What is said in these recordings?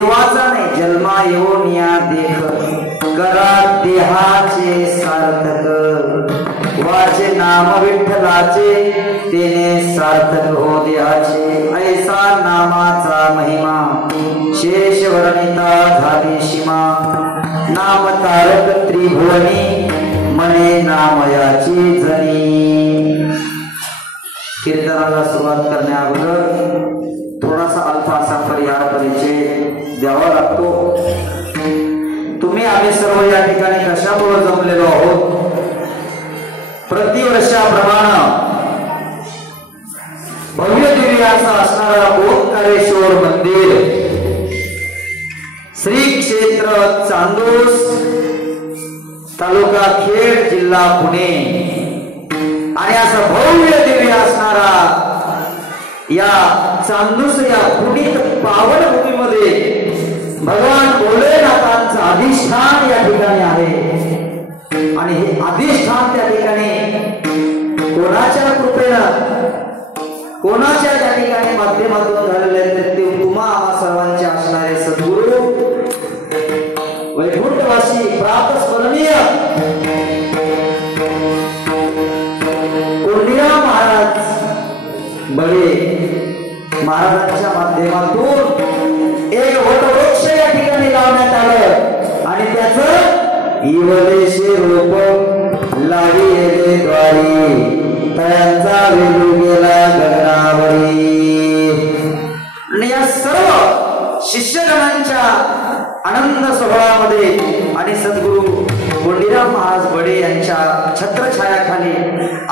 देवाचा नाही जन्मा येऊन या देख करा देहाचे सार्थक वाचे नाम विठ्ठलाचे तेने सार्थक हो देहाचे ऐसा नामाचा महिमा शेष वर्णिता झाली सीमा नाम तारक त्रिभुवनी मने नामयाची जनी। कीर्तनाला सुरुवात करण्या अगोदर थोडासा अल्प असा परिचय द्यावा लागतो। तुम्ही आम्ही सर्व या ठिकाणी कशामुळे जमलेलो आहोत? प्रतिवर्षाप्रमाणे भव्य दिव्य असं असणारा ओंकारेश्वर मंदिर श्री क्षेत्र चांदूस तालुका खेड जिल्हा पुणे आणि असा भव्य दिव्य असणारा या चांदूस या पुनीत पावन भूमीमध्ये भगवान भोलेनाथांचं अधिष्ठान या ठिकाणी आहे आणि हे अधिष्ठान त्या ठिकाणी कोणाच्या कृपेनं कोणाच्या त्या ठिकाणी माध्यमातून झालेले ते तुम्हा आम्हा सर्वांचे असणारे सद्गुरु वैकुंठवासी प्राप्त स्मरणीय कोंडीराम महाराज बडे महाराजांच्या माध्यमातून एक वटवृक्ष या ठिकाणी लावण्यात आलं आणि त्याचं इवलेशे रोप लाविले द्वारी तयांचा वेलू गेला गगनावरी। आणि या सर्व शिष्यगणांच्या आनंद सोहळ्यामध्ये आणि सद्गुरु कोंडीराम महाराज बडे यांच्या छत्रछायाखाली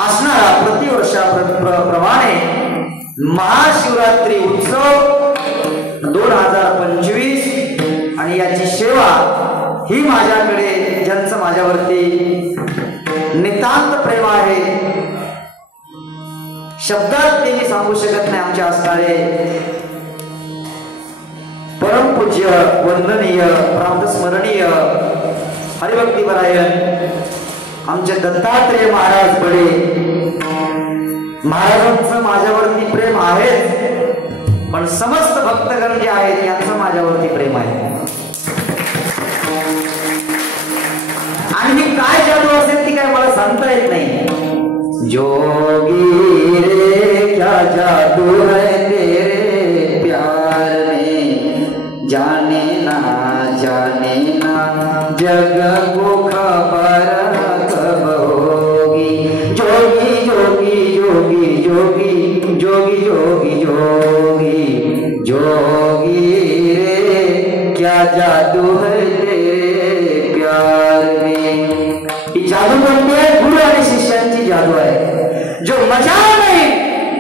असणारा प्रतिवर्षाप्रमाणे महाशिवरात्री उत्सव 2025 आणि याची सेवा ही माझ्याकडे ज्यांचं माझ्यावरती नितांत प्रेम आहे शब्दात ते मी सांगू शकत नाही। आमचे असणारे परमपूज्य वंदनीय प्राप्त स्मरणीय हरिभक्तीपरायण आमचे दत्तात्रेय महाराज बडे महाराजांचं माझ्यावरती प्रेम आहे पण समस्त भक्तगण जे आहेत यांचं माझ्यावरती प्रेम आहे। आणि मी काय जादू असेल ती काय मला सांगता येत नाही। जोगी रे क्या जादू है तेरे प्यार में जाने ना जग को खबर कब होगी। जोगी जोगी जोगी जोगी जोगी जोगी जोगी जोगी रे क्या जादू है तेरे प्यार में। जादू कोणती आहे? गुरु आणि शिष्यांची जादू आहे। जो मजा नहीं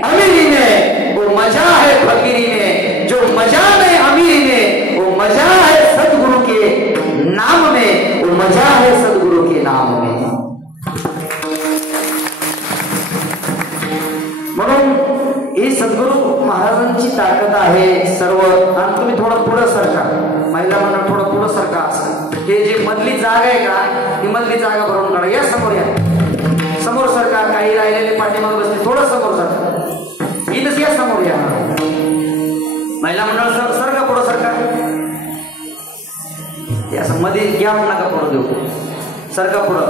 अमीरी में वो मजा है फकीरी में, जो मजा नहीं अमीरी में वो मजा है सदगुरु के नाम में, वो मजा है सदगुरु के नाम में। म्हणून ही सद्गुरु महाराजांची ताकद आहे सर्व। आणि तुम्ही थोडं पुढं सरका, महिला मंडळ थोडं पुढं सरका। हे जे मधली जागा आहे का ही मधली जागा भरून काढा। या समोर या, समोर सरका। काही राहिलेले पाठीमागे बसले थोडं समोर सरका। इथंच या समोर या। महिला मंडळ सरका पुढं सरका। असं मध्ये गॅप नका पडू देऊ, सरका पुढं।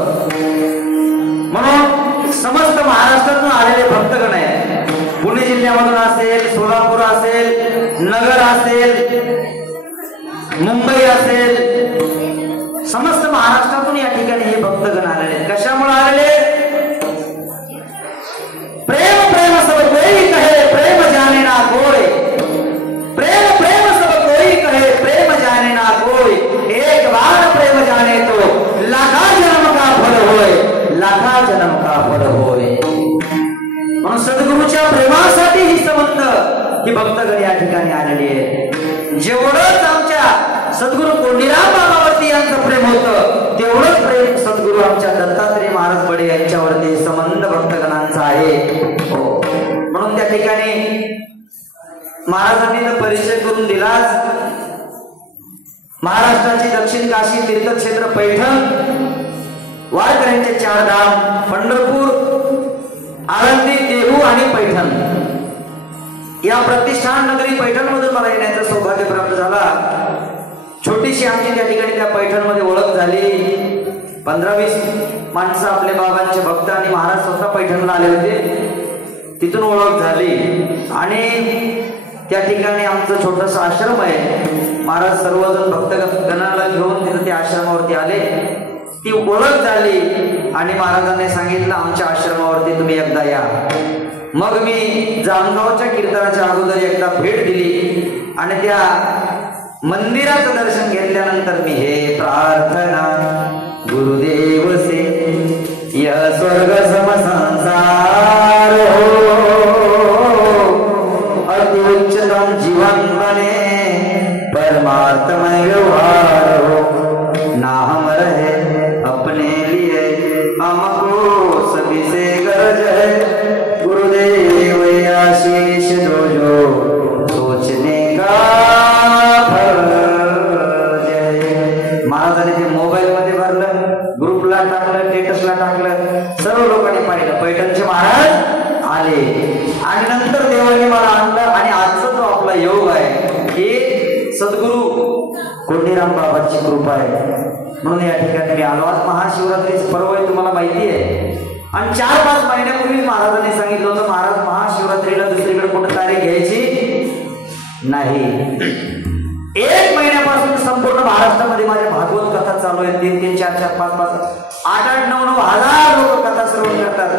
म्हणून समस्त महाराष्ट्रातून आलेले भक्तगण आहेत। पुणे जिल्ह्यामधून असेल, सोलापूर असेल, नगर असेल, मुंबई असेल, समस्त महाराष्ट्रातून या ठिकाणी हे भक्तगण आलेले। कशामुळे आलेले? प्रेम प्रेम सब कोई कहे प्रेम जाने ना कोई, प्रेम प्रेम सब कोई कहे प्रेम जाने ना कोई, एक बार प्रेम जाने तो लाखा जन्म का फल होय, लाखा जन्म का फल होय। म्हणून सद्गुरूच्या प्रेमासाठी ही संबंध ही भक्तगण या ठिकाणी आलेली आहे। जेवढंच आमच्या सद्गुरू कोंडीराम बाबावरती यांचं प्रेम होतं तेवढंच प्रेम सद्गुरू आमच्या दत्तात्रेय महाराज बडे यांच्यावरती संबंध भक्तगणांचा आहे। म्हणून त्या ठिकाणी महाराजांनी तर परिचय करून दिलाच। महाराष्ट्राची दक्षिण काशी तीर्थक्षेत्र पैठण, वारकऱ्यांचे 4 धाम पंढरपूर, आळंदी, देहू आणि पैठण या प्रतिष्ठान नगरी पैठण मधून मला येण्याचं सौभाग्य प्राप्त झाला। छोटीशी आमची त्या ठिकाणी त्या पैठणमध्ये ओळख झाली. 15-20 माणसं आपल्या बाबांचे भक्त आणि महाराज स्वतः पैठणला आले होते. तिथून ओळख झाली आणि त्या ठिकाणी आमचं छोटंसं आश्रम आहे. महाराज सर्वजण भक्तगणाला घेऊन तिथं त्या आश्रमावरती आले. ती ओळख झाली आणि महाराजांनी सांगितलं आमच्या आश्रमावरती तुम्ही एकदा या. मग मी जामगावच्या कीर्तनाच्या अगोदर एकदा भेट दिली आणि त्या मंदिराचं दर्शन घेतल्यानंतर मी हे प्रार्थना गुरुदेव से यह स्वर्ग सम संसार अति उच्चतम जीवन बने परमात्मा व्यवहार हो ना हम रहे अपने लिए हमको सभी से गरज है गुरुदेव आशीष दो जो सोचने का फल जय. महाराजांनी ते मोबाईल मध्ये भरलं, ग्रुपला टाकलं, स्टेटसला टाकलं, सर्व लोकांनी पाहिलं. पैठणचे महाराज आले आणि नंतर देवाने मला आणलं आणि आजचा जो आपला योग आहे हे सद्गुरु कोंडीराम बाबांची कृपा आहे. म्हणून या ठिकाणी मी आलो. आज महाशिवरात्रीचं पर्व आहे तुम्हाला माहिती आहे. आणि 4-5 महिन्यापूर्वी महाराजांनी सांगितलं होतं महाराज महाशिवरात्रीला दुसरीकडे कुठे तारीख घ्यायची नाही. 1 महिन्यापासून संपूर्ण महाराष्ट्रामध्ये माझ्या भागवत कथा चालू आहेत. 3-3, 4-4, 5-5, 8-8, 9-9 हजार लोक कथा श्रवण करतात.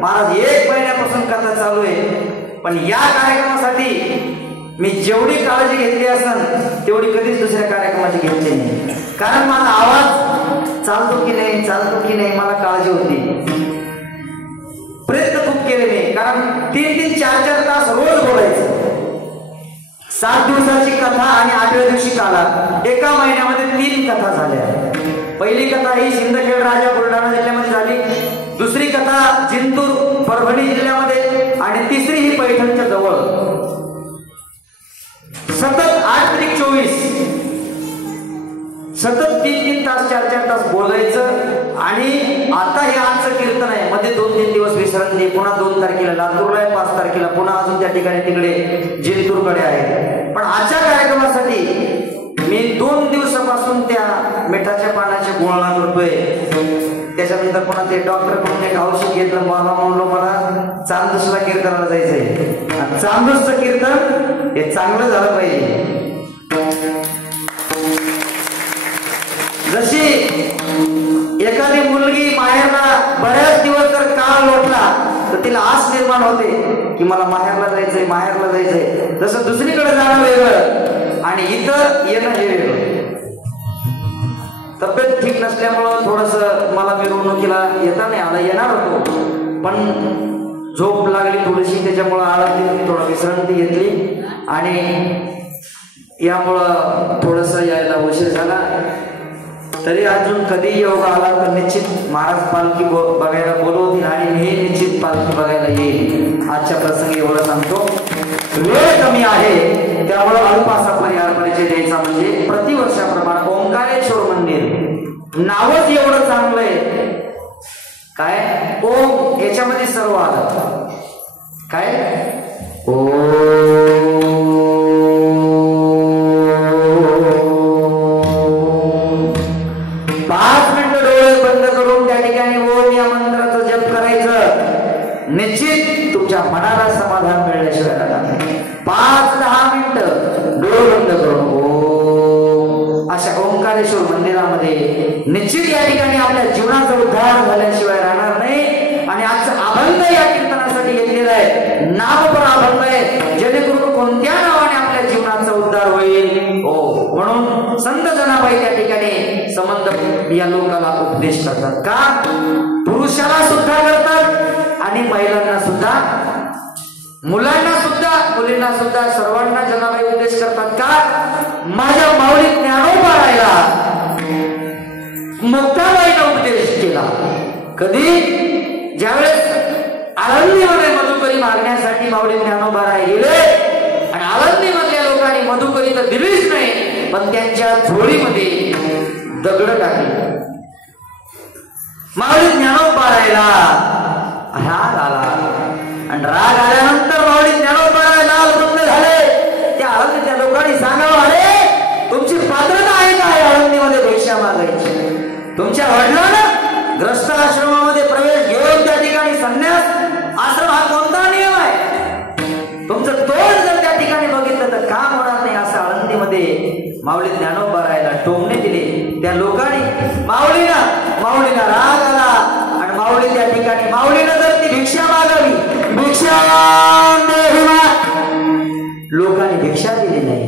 महाराज 1 महिन्यापासून कथा चालू आहे. पण या कार्यक्रमासाठी मी जेवढी काळजी घेतली असेल तेवढी कधीच दुसऱ्या कार्यक्रमाची घेतली नाही. कारण माझा आवाज चालतो की नाही मला काळजी होती. प्रयत्न खूप केले नाही. कारण 3-3, 4-4 तास रोज बोलायचं. 7 दिवसाची कथा आणि 8व्या दिवशी काला. एका महिन्यामध्ये 3 कथा झाल्या. पहिली कथा ही सिंदखेड राजा बुलढाणा जिल्ह्यामध्ये झाली. दुसरी कथा जिंतूर परभणी जिल्ह्यामध्ये आणि तिसरी ही पैठणच्या जवळ. सतत 8-24 सतत 3-3 तास 4-4 तास बोलायचं. आणि आता हे आजचं कीर्तन आहे. मध्ये 2-3 दिवस विश्रांती. पुन्हा 2 तारखेला लातूरला आहे, 5 तारखेला पुन्हा अजून त्या ठिकाणी तिकडे जिंतूरकडे आहे. पण आजच्या कार्यक्रमासाठी मी 2 दिवसापासून त्या मिठाच्या पानाची गुळणा करतोय. त्याच्यानंतर पुन्हा ते डॉक्टरकडून एक औषध घेतलं. मला म्हणलो मला चांदूसला कीर्तनाला जायचंय. चांदूसचं कीर्तन हे चांगलं झालं पाहिजे. जशी एखादी मुलगी माहेरला बऱ्याच दिवस जर काळ लोटला तर तिला आस निर्माण होते की मला माहेरला जायचंय. जसं दुसरीकडे जाणं वेगळं आणि इथं येणं हे वेगळं. तब्येत ठीक नसल्यामुळं थोडस मला मिरवणुकीला येता नाही आला. येणार होतो पण झोप लागली थोडीशी, त्याच्यामुळं आळा थोडा विश्रांती घेतली आणि यामुळं थोडस यायला उशीर झाला. तरी अजून कधी योग आला तर निश्चित महाराज पालखी बघायला बोलवतील आणि मी निश्चित पालखी बघायला येईल. आजच्या प्रसंगी एवढं सांगतो. वेळ कमी आहे त्यामुळे अल्पासा परिचय द्यायचा म्हणजे प्रतिवर्षाप्रमाणे ओंकारेश्वर मंदिर नावच एवढं चांगलं आहे. काय ओम याच्यामध्ये सर्व आलं. काय ओ निश्चित तुमच्या मनाला समाधान मिळण्याशिवाय राहणार नाही. 5-10 मिनिटं डोळे बंद करून अशा ओंकारेश्वर मंदिरामध्ये निश्चित या ठिकाणी आपल्या जीवनाचा उद्धार झाल्याशिवाय राहणार नाही. आणि आजचा अभंग या कीर्तनासाठी घेतलेला आहे. नामपर अभंग आहे जेणेकरून कोणत्या नावाने आपल्या जीवनाचा उद्धार होईल. हो म्हणून संत जनाबाई त्या ठिकाणी संबंध या लोकांना उपदेश करतात. का पुरुषाला सुद्धा करतात आणि महिलांना सुद्धा, मुलांना सुद्धा, मुलींना सुद्धा, सर्वांना जनाबाई उपदेश करतात. का माझ्या माऊली ज्ञानोबारायला मुक्ताबाईने उपदेश केला. कधी ज्यावेळेस आळंदीमध्ये मधुकरी मागण्यासाठी माऊली ज्ञानोबाराय गेले आणि आळंदीमधल्या लोकांनी मधुकरी तर दिलीच नाही पण त्यांच्या झोळीमध्ये दगड टाकले. माऊली ज्ञानोबारायला राग आला आणि राग आल्यानंतर माऊली ज्ञानोबाराय लाल बंद झाले. त्या आळंदीच्या लोकांनी सांगावं अरे तुमची पात्रता आहे का तुमच्या वडिलांना ग्रस्त आश्रमामध्ये प्रवेश घेऊन त्या ठिकाणी संन्यास आश्रम हा कोणता नियम आहे? तुमचं तोंड जर त्या ठिकाणी बघितलं तर काम होणार नाही. असं आळंदीमध्ये माऊली ज्ञानोबारायला टोमणे दिले. त्या लोकांनी माऊलीला राग आला आणि माऊली त्या ठिकाणी माऊलीनं जर ती भिक्षा मागावी, भिक्षा लोकांनी भिक्षा दिली नाही.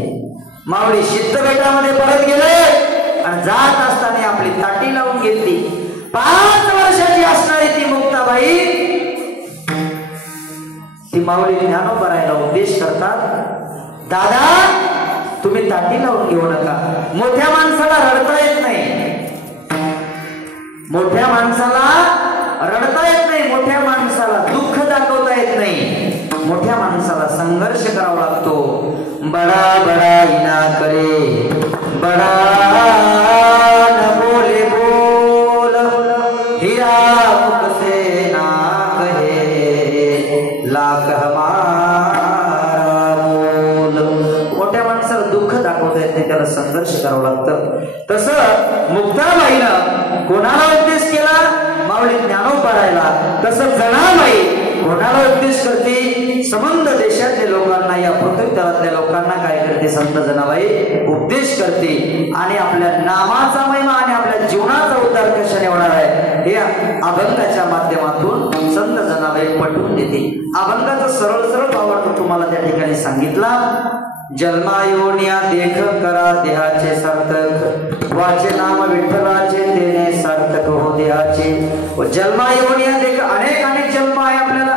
माऊली सिद्धबेटामध्ये परत गेले आणि जात असताना आपली ताटी लावून घेतली. 5 वर्षाची असणारी ती मुक्ताबाई ती माऊली ज्ञानोबारायला उपदेश करतात, दादा तुम्ही ताटी लावून घेऊ नका. मोठ्या माणसाला रडता येत नाही, मोठ्या माणसाला रडता येत नाही, मोठ्या माणसाला दुःख दाखवता येत नाही, मोठ्या माणसाला संघर्ष करावा लागतो. बडा बडा इना करे, बडा न बोले बोल, हीरा मुख से ना कहे, लाख हमारा मोल. मोठ्या माणसाला दुःख दाखवता येत नाही, त्याला संघर्ष करावं लागतं. तसं मुक्ताबाईनं कोणाला उपदेश केला? माऊली ज्ञानोबारायला. तसं जनाबाई कोणाला उपदेश करते? संबंध देशातल्या लोकांना, या पृथ्वी तलातल्या लोकांना काय करते? संत जनाबाई उपदेश करते. आणि आपल्या नामाचा महिमा आणि आपल्या जीवनाचा उद्धार कशाने होणार आहे हे अभंगाच्या माध्यमातून संत जनाबाई पटवून देते. अभंगाचा सरळ सरळ भावार्थ तुम्हाला त्या ठिकाणी सांगितला. जन्मायोनिया देख करा देहाचे सार्थक, वाचे नाम विठ्ठलाचे देणे सार्थक हो देहाचे. जन्मायोनिया देख, अनेक अनेक जन्म आहे आपल्याला.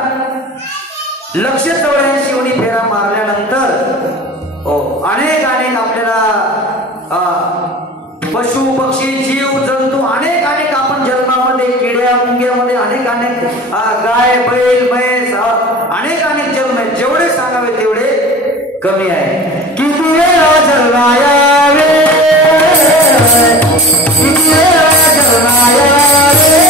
184 योनी फेरा मारल्यानंतर अनेक अनेक आपल्याला पशु पक्षी जीव जंतू अनेक अनेक आपण जन्मामध्ये किड्या मुंग्यामध्ये अनेक अनेक गाय बैल म्हैस अनेक अनेक जन्म आहेत. जेवढे सांगावे तेवढे कमी आहे. किती वेळा जन्मायावे, किती वेळा जन्मायावे,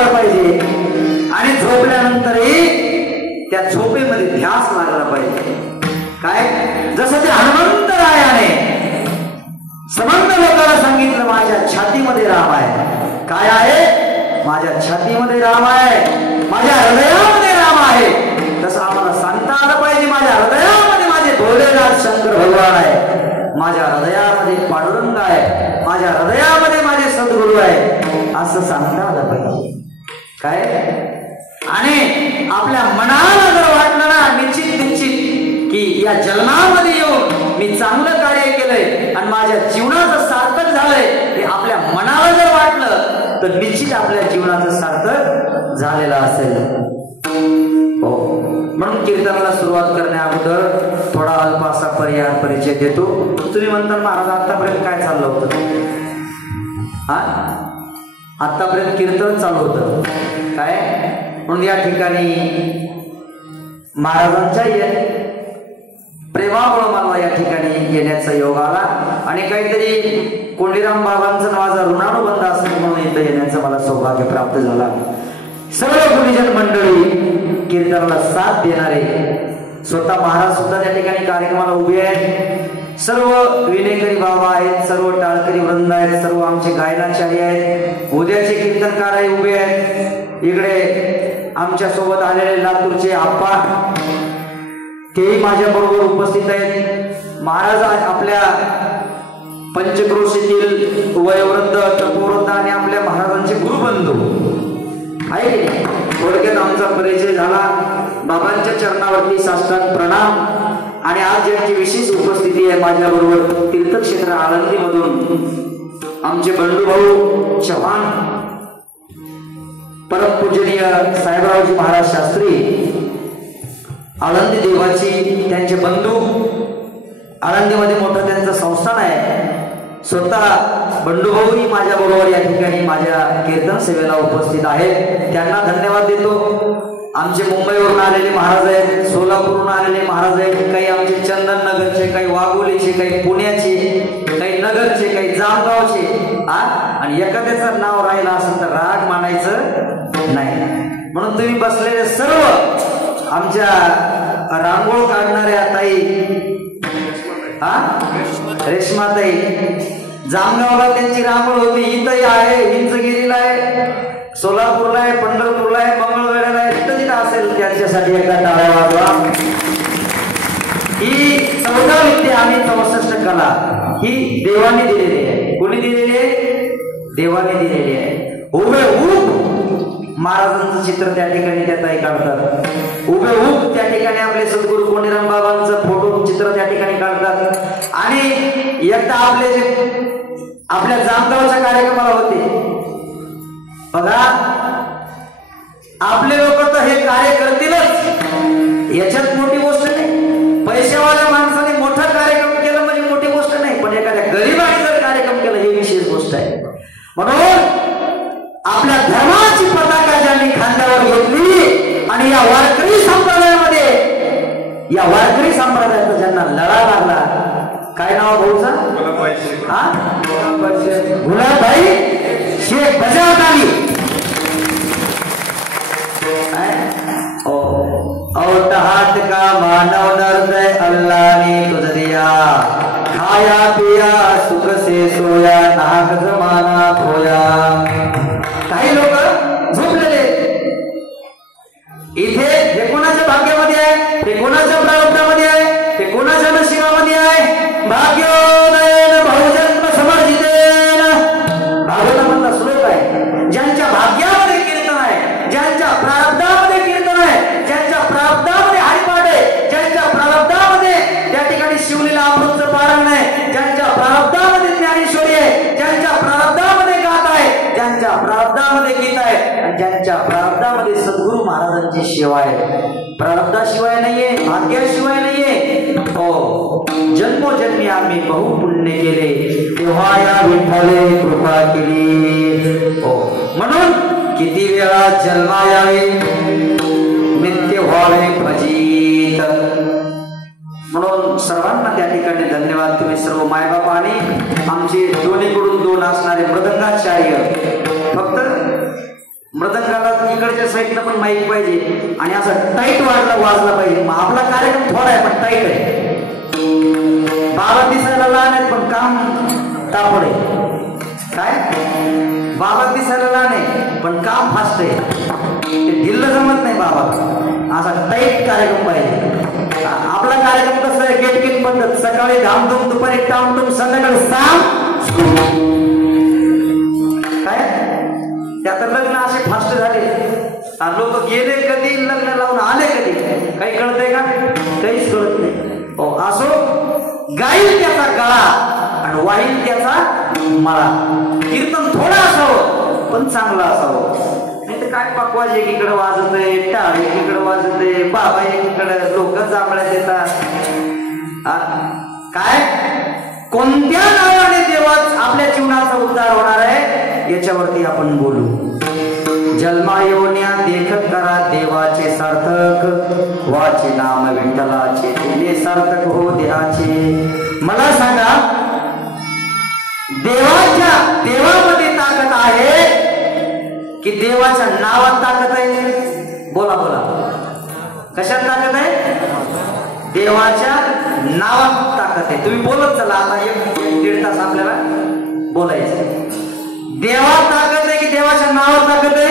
आलं पाहिजे आणि झोपल्यानंतरही त्या झोपेमध्ये ध्यास लागला पाहिजे. काय जसं ते हनुमंतरायाने समंत लोकांना सांगितलं माझ्या छातीमध्ये राम आहे. काय आहे? माझ्या छातीमध्ये राम आहे, माझ्या हृदयामध्ये राम आहे. तसं आम्हाला सांगता आलं पाहिजे माझ्या हृदयामध्ये माझे भोलेनाथ शंकर भगवान आहे, माझ्या हृदयामध्ये पांडुरंग आहे, माझ्या हृदयामध्ये माझे सद्गुरू आहे असं सांगता आलं पाहिजे. काय आणि आपल्या मनाला जर वाटलं ना निश्चित की या जन्मामध्ये येऊन मी चांगलं कार्य केलंय आणि माझ्या जीवनाचं सार्थक झालंय हे आपल्या मनाला जर वाटलं तर निश्चित आपल्या जीवनाचं सार्थक झालेलं असेल. हो म्हणून कीर्तनाला सुरुवात करण्या अगोदर थोडा अल्पासा परिचय देतो. तुम्ही म्हणता महाराज आतापर्यंत काय चाललं होतं? आतापर्यंत कीर्तन चालू होतं काय? म्हणून या ठिकाणी महाराजांच्या प्रेमामुळे मला या ठिकाणी येण्याचा योग आला आणि काहीतरी कोंडीराम बाबांचं माझा ऋणानुबंध असेल म्हणून इथं येण्याचं मला सौभाग्य प्राप्त झाला. सर्व गुणीजन मंडळी कीर्तनाला साथ देणारे स्वतः महाराज सुद्धा त्या ठिकाणी कार्यक्रमाला उभे आहेत. सर्व विनेकरी बाबा आहेत, सर्व टाळकरी वृंद आहेत, सर्व आमचे गायनाचार्य आहेत, उद्याचे कीर्तनकार उभे आहेत. इकडे आमच्या सोबत आलेले लातूरचे आप्पा तेही माझ्या बरोबर उपस्थित आहेत. महाराज आपल्या पंचक्रोशीतील वयोवृद्ध तपोवृद्ध आणि आपल्या महाराजांचे गुरुबंधू आहे. थोडक्यात आमचा परिचय झाला. बाबांच्या चरणावरती साष्टांग प्रणाम. आणि आज ज्यांची विशेष उपस्थिती आहे माझ्या बरोबर तीर्थक्षेत्र आळंदी मधून आमचे बंडूभाऊ चव्हाण, परमपूजनीय साहेबरावजी महाराज शास्त्री, आळंदी देवाची त्यांचे बंधू, आळंदीमध्ये मोठं त्यांचं संस्थान आहे. स्वतः बंडूभाऊही माझ्या बरोबर या ठिकाणी माझ्या कीर्तन सेवेला उपस्थित आहेत. त्यांना धन्यवाद देतो. आमचे मुंबईवरून आलेले महाराज आहेत, सोलापूरवरून आलेले महाराज आहेत, काही आमचे चंदननगरचे, काही वाघोलीचे, काही पुण्याचे, काही नगरचे, काही जामगावचे. आणि एखाद्याचं नाव राहिलं असेल तर राग मानायचं नाही. म्हणून तुम्ही बसलेले सर्व आमच्या रांगोळ काढणाऱ्या ताई, रेश्माताई, जामगावला त्यांची रांगोळ होती, इथंही आहे, हिंजगिरीला आहे, सोलापूरला आहे, पंढरपूरला आहे, मंगळवेढ्याला आहे, तिथं असेल त्यांच्यासाठी एकदा टाळ्या वाजवा. ही 14 विद्या आणि 64 कला ही देवाने दिलेली आहे. कोणी दिलेली आहे? देवाने दिलेली आहे. हुबेहूब महाराजांचं चित्र त्या ठिकाणी त्या ताई काढतात. हुबेहूब त्या ठिकाणी आपले सद्गुरू कोंडीराम बाबांचं फोटो चित्र त्या ठिकाणी काढतात. आणि एकदा आपल्या जामगावच्या कार्यक्रमाला होते बघा, आपले लोक तर हे कार्य करतीलच, याच्यात मोठी गोष्ट नाही. पैशावाल्या माणसाने मोठा कार्यक्रम केला म्हणजे मोठी गोष्ट नाही, पण एखाद्या गरीबाने जर कार्यक्रम केला हे विशेष गोष्ट आहे. म्हणून आपल्या धर्माची पताका ज्यांनी खांद्यावर घेतली आणि या वारकरी संप्रदायाचा ज्यांना लढा लागला, काय नाव भाऊचा? गुलाबभाई शेख बजावतानी. और हाथ का मानव नर्दय अल्लाह ने तुझ दिया, खाया पिया सुख से सोया, नाक जमाना खोया. काही लोक झोपलेले इथे, हे कोणाच्या भाग्यामध्ये आहे, ते कोणाच्या प्रारब्धामध्ये आहे, ते कोणाच्या नशिबामध्ये आहे. भाग्योदयन बहुजन्म समर्जितेन, भागवतामधला श्लोक आहे. ज्यांच्या भाग्यामध्ये कीर्तन आहे, ज्यांच्या प्रारब्धामध्ये कीर्तन आहे, ज्यांच्या प्रारब्धामध्ये हरिपाठ आहे, ज्यांच्या प्रारब्धामध्ये त्या ठिकाणी शिवलीला अमृतचं पारायण आहे, ज्यांच्या प्रारब्धामध्ये ज्ञानेश्वरी आहे, ज्यांच्या प्रारब्धामध्ये गाथा आहे, ज्यांच्या प्रारब्धामध्ये गीत आहे, आणि ज्यांच्या प्रारब्धामध्ये सद्गुरू महाराजांची सेवा आहे. प्रारब्धाशिवाय नाहीये, भाग्याशिवाय नाहीये. हो, जन्मोजन्मी आम्ही बहुपुण्य केले, तेव्हा या विठ्ठले कृपा केली. हो, म्हणून किती वेळा जन्मा यावे, नित्य व्हावे भजित. म्हणून सर्वांना त्या ठिकाणी धन्यवाद. तुम्ही सर्व मायबाप आणि आमचे दोन्हीकडून 2 असणारे मृदंगाचार्य, फक्त मृदंगाला इकडच्या साईडला पण माईक पाहिजे आणि असं टाईट वाजला पाहिजे. मग आपला कार्यक्रम थोडा आहे पण टाईट आहे. बाबा दिसायला लहान आहेत पण काम तापड आहे. काय बाबा दिसायला लहान आहे पण काम फास्ट आहे. ते ढिल्ल जमत नाही बाबा. असा टाईट कार्यक्रम पाहिजे. आपला कार्यक्रम कसं आहे गेटकिन पद्धत. सकाळी धामधूम, दुपारी टामटूम, संध्याकाळी साम. काय त्यात लग्न असे फास्ट झाले. लोक गेले कधी, लग्न लावून आले कधी, काही कळतंय का? काहीच कळत नाही. हो असो, गाईल त्याचा गळा आणि वाईल त्याचा मळा. कीर्तन थोडं असावं पण चांगलं असावं. नाही तर काय पकवाज एकीकडे वाजत आहे, टाळ एकीकडे वाजत आहे, बाबा एकीकडे, लोक जांभळ्या देतात. काय कोणत्या नावाने देवाच आपल्या जीवनाचा उद्धार होणार आहे याच्यावरती आपण बोलू. जन्मायोन्या देखत करा देवाचे सार्थक, वाचे नाम विठ्ठलाचे दिले सार्थक हो देहाचे. मला सांगा, देवामध्ये ताकद आहे की देवाच्या नावात ताकद आहे? बोला बोला, कशात ताकद आहे? देवाच्या नावात ताकद आहे. तुम्ही बोलत चला, आता 1-1.5 तास आपल्याला बोलायचं. देवात ताकद आहे की देवाच्या नावात ताकद आहे?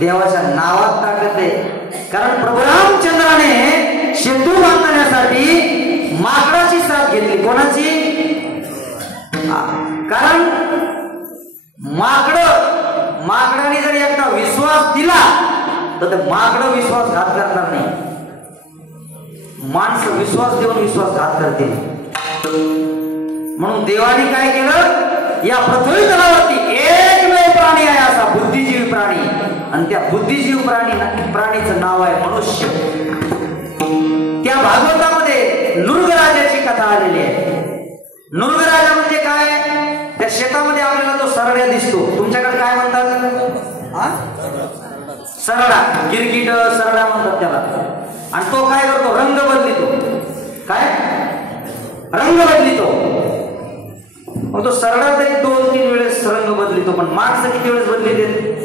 देवाच्या नावात ताकद आहे. कारण प्रभू रामचंद्राने सेतू बांधण्यासाठी माकडाची साथ घेतली. कोणाची? कारण माकडाने जर एकदा विश्वास दिला तर माकड विश्वासघात करणार नाही. माणसं विश्वास देऊन विश्वासघात करतील. म्हणून देवाने काय केलं, या पृथ्वी तलावरती एकमेव प्राणी आहे असा बुद्धिजीवी प्राणी, आणि त्या बुद्धिजीवी प्राणीचं नाव आहे मनुष्य. त्या भागवतामध्ये नृगराजाची कथा आलेली आहे. नृगराजा म्हणजे काय? त्या शेतामध्ये आपल्याला तो सरड्या दिसतो. तुमच्याकडे काय म्हणतात? सरडा, गिरगिट सरडा म्हणतात त्याला. आणि तो काय करतो? रंग बदलितो. काय रंग बदलितो? मग तो सरडा तरी 2-3 वेळेस रंग बदलितो. पण माणसं किती वेळेस बदलिते?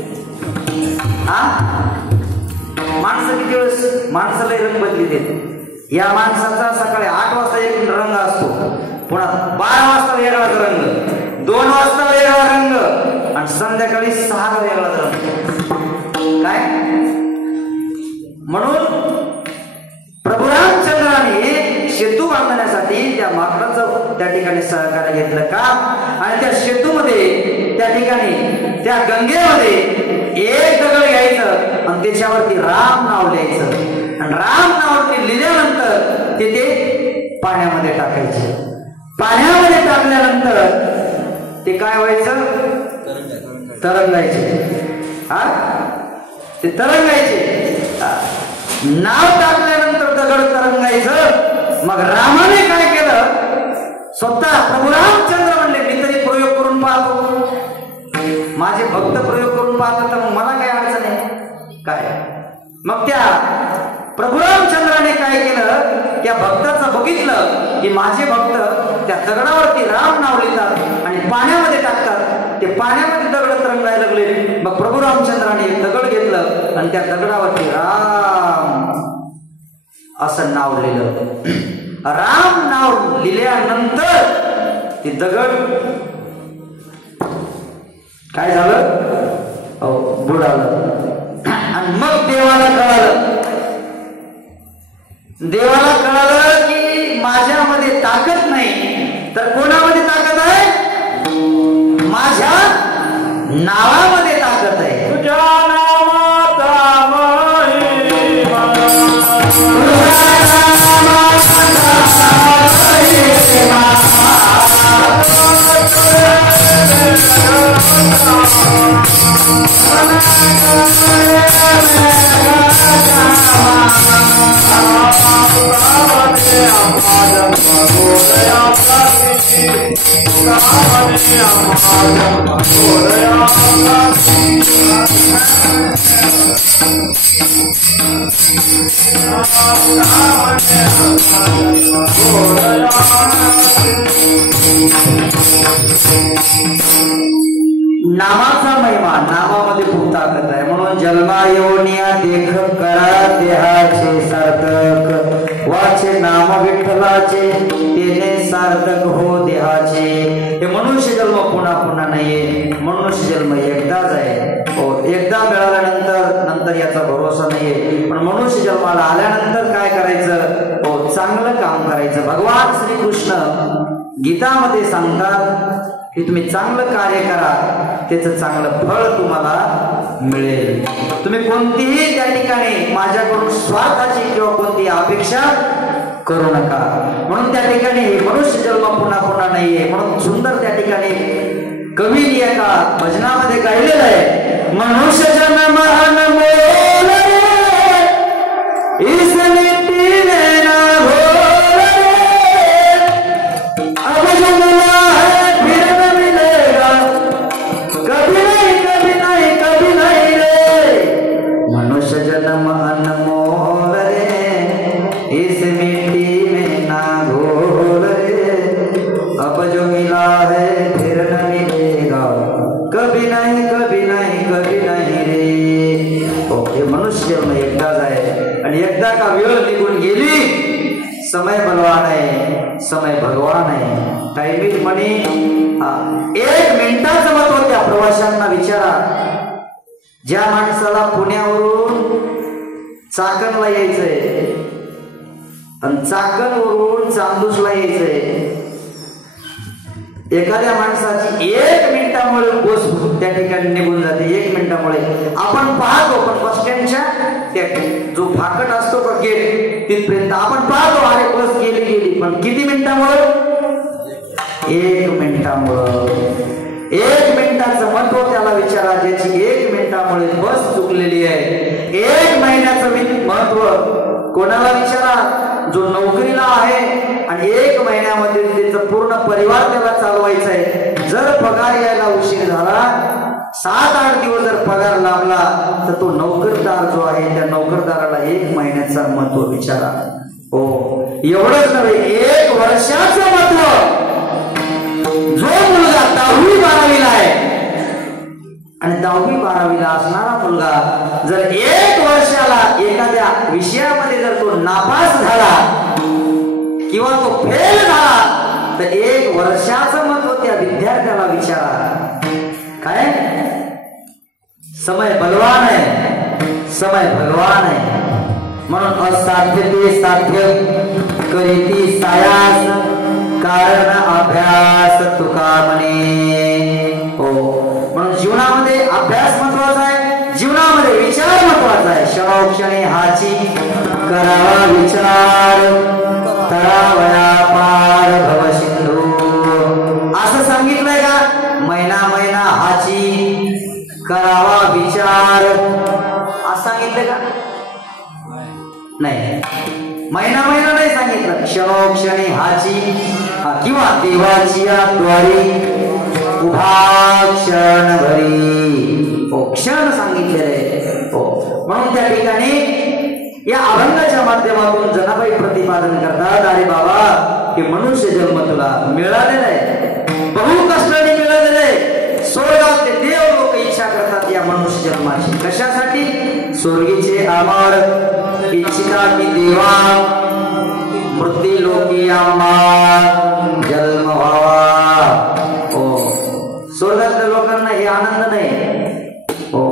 माणसं किती वेळेस? माणसाला रंग बदलिते. या माणसाचा सकाळी 8 वाजता एक रंग असतो, पुन्हा 12 वाजता वेगळाच रंग, 2 वाजता वेगळा रंग, आणि संध्याकाळी 6ला वेगळाच रंग. काय? म्हणून प्रभू रामचंद्राने सेतू बांधण्यासाठी त्या माकडाचं त्या ठिकाणी सहकार्य घेतलं का? आणि त्या सेतूमध्ये, त्या ठिकाणी, त्या गंगेमध्ये एक दगड घ्यायचं आणि त्याच्यावरती राम नाव लिहायचं. आणि राम नाव लिहिल्यानंतर ते पाण्यामध्ये टाकायचे. पाण्यामध्ये टाकल्यानंतर ते काय व्हायचं? तरंगायचे. ते तरंगायचे. नाव टाकल्यानंतर दगड तरंगायचं. मग रामाने काय केलं? स्वतः प्रभू रामचंद्र म्हणले, मी तरी प्रयोग करून पाहतो. माझे भक्त प्रयोग करून पाहतात तर मला काय अडचण आहे? काय? मग त्या प्रभू रामचंद्राने काय केलं? त्या भक्ताचं बघितलं की माझे भक्त त्या दगडावरती राम नाव लिहितात आणि पाण्यामध्ये टाकतात. ते पाण्यामध्ये दगड तरंगायला लागले. मग प्रभू रामचंद्राने दगड घेतलं आणि त्या दगडावरती राम असं नाव लिहिलं. राम नाव लिहिल्यानंतर ते दगड काय झालं? बुडालं. आणि मग देवाला कळालं की माझ्यामध्ये ताकद नाही, तर कोणामध्ये ताकद आहे? माझ्या नावामध्ये ताकद आहे. तुझ्या नावात नामाचा महिमा, नामामध्ये खूप ताकद आहे. म्हणून जन्मा येऊनिया देख करा देहाचे सार्थक, वाचे नाम विठ्ठलाचे तेने सार्थक हो देहाचे. हे मनुष्य जन्म पुन्हा पुन्हा नाहीये, मनुष्य जन्म एकदाच आहे. हो, एकदा मिळाल्यानंतर नंतर याचा भरोसा नाहीये. पण मनुष्य जन्माला आल्यानंतर काय करायचं? हो, चांगलं काम करायचं. भगवान श्रीकृष्ण गीतामध्ये सांगतात की तुम्ही चांगलं कार्य करा, त्याचं चांगलं फळ तुम्हाला मिळेल. तुम्ही कोणतीही त्या ठिकाणी माझ्याकडून स्वार्थाची किंवा कोणतीही अपेक्षा करू नका. म्हणून त्या ठिकाणी मनुष्य जन्म पुन्हा पुन्हा नाहीये. म्हणून सुंदर त्या ठिकाणी कवीने एका भजनामध्ये गायलेलं आहे, मनुष्य जन्म अनमोल इस मिट्टी में ना घोल रे, अब जो मिला है फिर न मिलेगा, कभी नहीं कभी नहीं कभी नहीं रे. मनुष्य जन्म अनमोल रे इस मिट्टी में ना घोल रे, अब जो मिला है फिर न मिलेगा, कभी नहीं कभी नहीं कभी नहीं रे. हे मनुष्य जन्म एकदाच आहे आणि एकदा का वेळ निघून गेली, समय बलवान आहे, समय भगवान आहे. टाइम इज मनी. 1 मिनिटाचं महत्व त्या प्रवाशांना विचारा. ज्या माणसाला पुण्यावरून चाकणला यायचंय आणि चाकणवरून चांदूसला यायचंय, एखाद्या माणसाची 1 मिनिटामुळे बस त्या ठिकाणी निघून जाते. 1 मिनिटामुळे आपण पाहतो, पण बस स्टँडच्या जो फाकट असतो का गेट तिथपर्यंत आपण पाहतो, अरे बस गेली. पण किती मिनिटामुळे? 1 मिनिटामुळे. 1 मिनिटाचं महत्व त्याला विचारा, ज्याची 1 मिनिटामुळे बस चुकलेली आहे. 1 महिन्याचं महत्व कोणाला विचारा, जो नोकरीला आहे आणि 1 महिन्यामध्ये त्याचा पूर्ण परिवार त्याला चालवायचा आहे. जर पगार यायला उशीर झाला, 7-8 दिवस जर पगार लांबला, तर तो नोकरदार जो आहे त्या नोकरदाराला 1 महिन्याचा महत्व विचारा. हो, एवढंच नव्हे, 1 वर्षाचं महत्व. जो मुलगा 10वी 12वीला आहे आणि 10वी 12वीला असणारा मुलगा जर 1 वर्षाला एखाद्या विषयामध्ये जर तो नापास झाला किंवा तो फेल झाला, तर 1 वर्षाचं महत्व त्या विद्यार्थ्याला विचारा. काय? समय बलवान आहे, समय भगवान आहे. म्हणून असाध्य ते साध्य करीती सायास, कारण अभ्यास तुका म्हणे. हो, म्हणून जीवनामध्ये अभ्यास महत्वाचा आहे, जीवनामध्ये विचार महत्वाचा आहे. क्षणोक्षणी हाची करावा विचार, तरावया पार भव सिंधू. असं सांगितलंय का? महिना महिना हाची करावा विचार असं सांगितलंय का? नाही, महिना महिना नाही सांगितलं. क्षणोक्षणी हाची किंवा देवाची द्वारी उभा क्षण भरी. हो, क्षण सांगितलेले. हो, म्हणून त्या ठिकाणी या अभंगाच्या माध्यमातून जनाबाई प्रतिपादन करतात, अरे बाबा, हे मनुष्य जन्म तुला मिळालेला आहे, बहु कष्टाने मिळालेलं आहे. स्वर्गात ते देव लोक इच्छा करतात या मनुष्य जन्माची. कशासाठी? स्वर्गीचे अमर इच्छिता की देवा, मृत्यू लोकी आम्हा जन्म व्हावा. हो, स्वर्गातल्या लोकांना हे आनंद नाही. हो,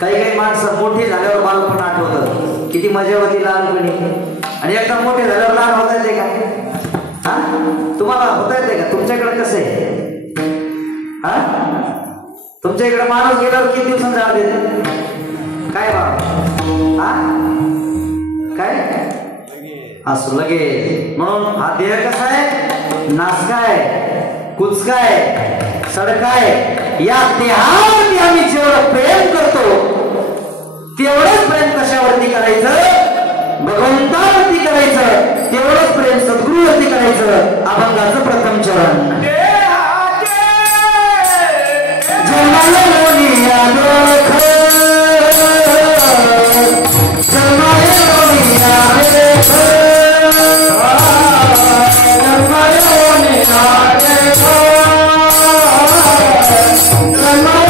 काही काही माणसं मोठी झाल्यावर बालपण आठवतं, किती मजा होती लहानपणी, आणि एकदा मोठे झाल्यावर लहान होता येते का? तुम्हाला होता येते का? तुमच्याकडे कसं आहे? तुमच्या इकडे माणूस गेल्यावर किती दिवसांनी जावं देते? काय बाबा? काय असं लगे. म्हणून हा देह कसा आहे? नासका आहे, कुचका आहे, सडका आहे. या देहावरती आम्ही जेवढं प्रेम करतो तेवढंच प्रेम कशावरती करायचं? भगवंतावरती करायचं. तेवढंच प्रेम सद्गुरूवरती करायचं. अभंगाचं प्रथम चरण. Come on.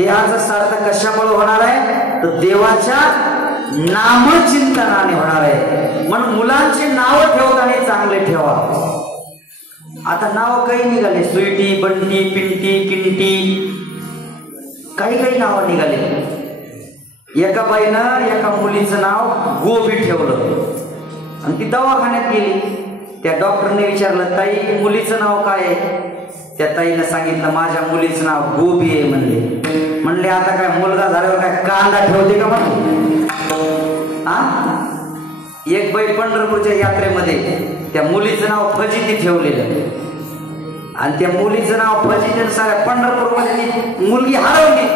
देहाचा सार्थ कशामुळे होणार आहे तर देवाच्या नामचिंतनाने होणार आहे. म्हणून मुलांचे नाव ठेवताना चांगले ठेवा. आता नाव काही निघाले, स्वीटी, बंटी, पिंटी, किंटी, काही नाव निघाले. एका बाईनं एका मुलीचं नाव गोबी ठेवलं आणि ती दवाखान्यात गेली. त्या डॉक्टरने विचारलं, ताई मुलीचं नाव काय आहे? त्या ताईनं सांगितलं, माझ्या मुलीचं नाव गोबी आहे म्हणले. आता काय मुलगा झाल्यावर काय कांदा ठेवते का म्हणून? एक बाई पंढरपूरच्या यात्रेमध्ये त्या मुलीचं नाव फजिती ठेवलेलं आणि त्या मुलीचं नाव फजिती साऱ्या पंढरपूरमध्ये ती मुलगी हरवली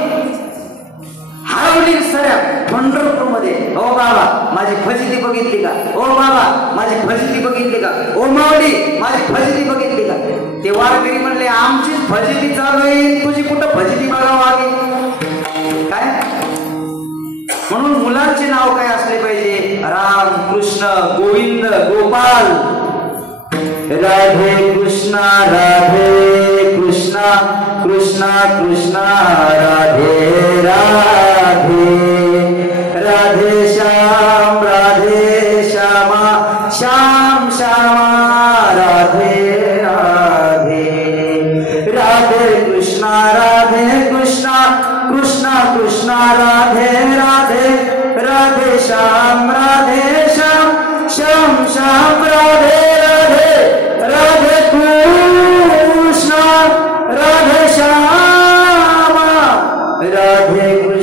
साऱ्या पंढरपूरमध्ये. ओ बाबा माझी फजिती बघितली का? ओ बाबा माझी फजिती बघितली का? ओ मावली माझी फजिती बघितली का? ते वारकरी म्हणले, आमचीच फजिती चालू आहे, तुझी कुठं फजिती बघावं आली काय? म्हणून मुलांचे नाव काय असले पाहिजे? राम, कृष्ण, गोविंद, गोपाल. राधे कृष्णा कृष्णा कृष्णा राधे राधे. राधे श्यामा श्याम श्यामा राधे राधे. राधे कृष्णा कृष्णा कृष्णा राधे राधे. राधे श्याम श्याम श्याम राधे राधे. राधे कृष्णा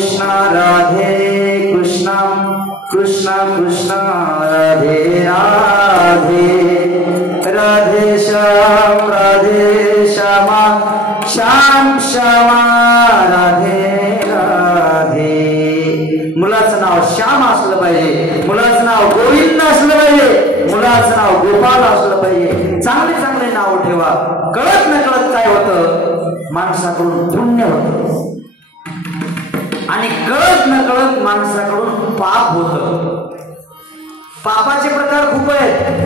श्यामा राधे कृष्णा कृष्णा कृष्णा राधे राधे. राधे श्यामा श्याम श्यामा राधे राधे. मुलाचं नाव श्याम असलं पाहिजे, मुलाचं नाव गोविंद असलं पाहिजे, मुलाचं नाव गोपाल असलं पाहिजे. चांगले नाव ठेवा. कळत न कळत काय होतं, माणसाकडून पुण्य होतं आणि कळत न कळत माणसाकडून पाप होतं. पापाचे प्रकार खूप आहेत.